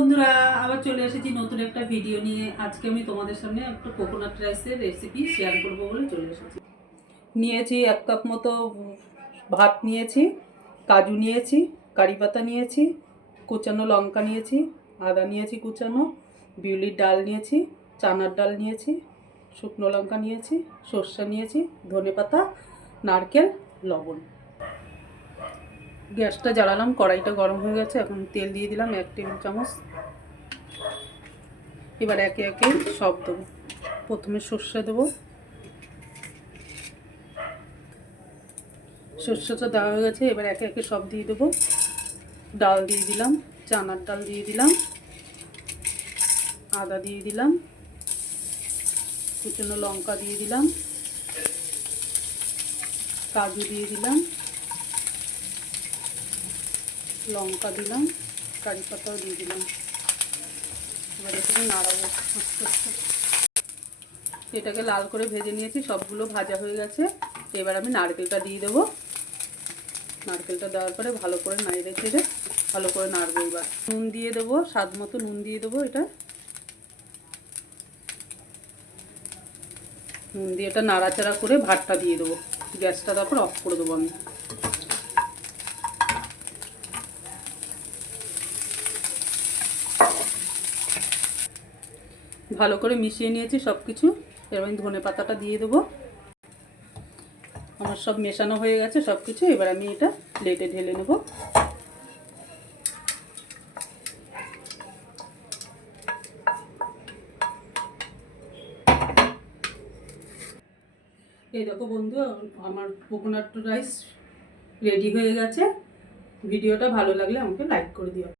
বন্ধুরা আবার চলে এসেছি নতুন একটা ভিডিও নিয়ে। আজকে আমি তোমাদের সামনে একটা কোকোনাট রাইসের রেসিপি শেয়ার করব বলে চলে এসেছি। নিয়েছি 1 কাপ মতো ভাত, নিয়েছি কাজু, নিয়েছি কারি পাতা, নিয়েছি কুচানো লঙ্কা, নিয়েছি আদা, নিয়েছি কুচানো বিউলির ডাল, নিয়েছি চানার ডাল, নিয়েছি শুকনো লঙ্কা, নিয়েছি সর্ষে, নিয়েছি ধনে পাতা, নারকেল, লবণ। গ্যাসটা জ্বালালাম, কড়াইটা গরম হয়ে গেছে। এখন তেল দিয়ে দিলাম 1 টেবিল চামচ। এবার একে একে সব দেবো। প্রথমে সর্ষে দেবো। সর্ষেটা দেওয়া হয়ে গেছে, এবার একে একে সব দিয়ে দেবো। ডাল দিয়ে দিলাম, চানার ডাল দিয়ে দিলাম, আদা দিয়ে দিলাম, কুচনো লঙ্কা দিয়ে দিলাম, কাজু দিয়ে দিলাম, লঙ্কা দিলাম, কারি পাতাও দিয়ে দিলাম। এবার এটাকে নাড়াবো আস্তে আস্তে। এটাকে লাল করে ভেজে নিয়েছি, সবগুলো ভাজা হয়ে গেছে। এবার আমি নারকেলটা দিয়ে দেবো। নারকেলটা দেওয়ার পরে ভালো করে নাড়িয়ে ছেড়ে ভালো করে নাড়বো। এবার নুন দিয়ে দেবো, স্বাদ মতো নুন দিয়ে দেবো। এটা নুন দিয়ে এটা নাড়াচাড়া করে ভাতটা দিয়ে দেবো। গ্যাসটা তারপর অফ করে দেবো আমি। ভালো করে মিশিয়ে নিয়েছি সব কিছু। এবার আমি ধনে পাতাটা দিয়ে দেবো। আমার সব মেশানো হয়ে গেছে সব কিছু। এবার আমি এটা প্লেটে ঢেলে নেব। এই দেখো বন্ধু, আমার কোকোনাট রাইস রেডি হয়ে গেছে। ভিডিওটা ভালো লাগলে আমাকে লাইক করে দিও।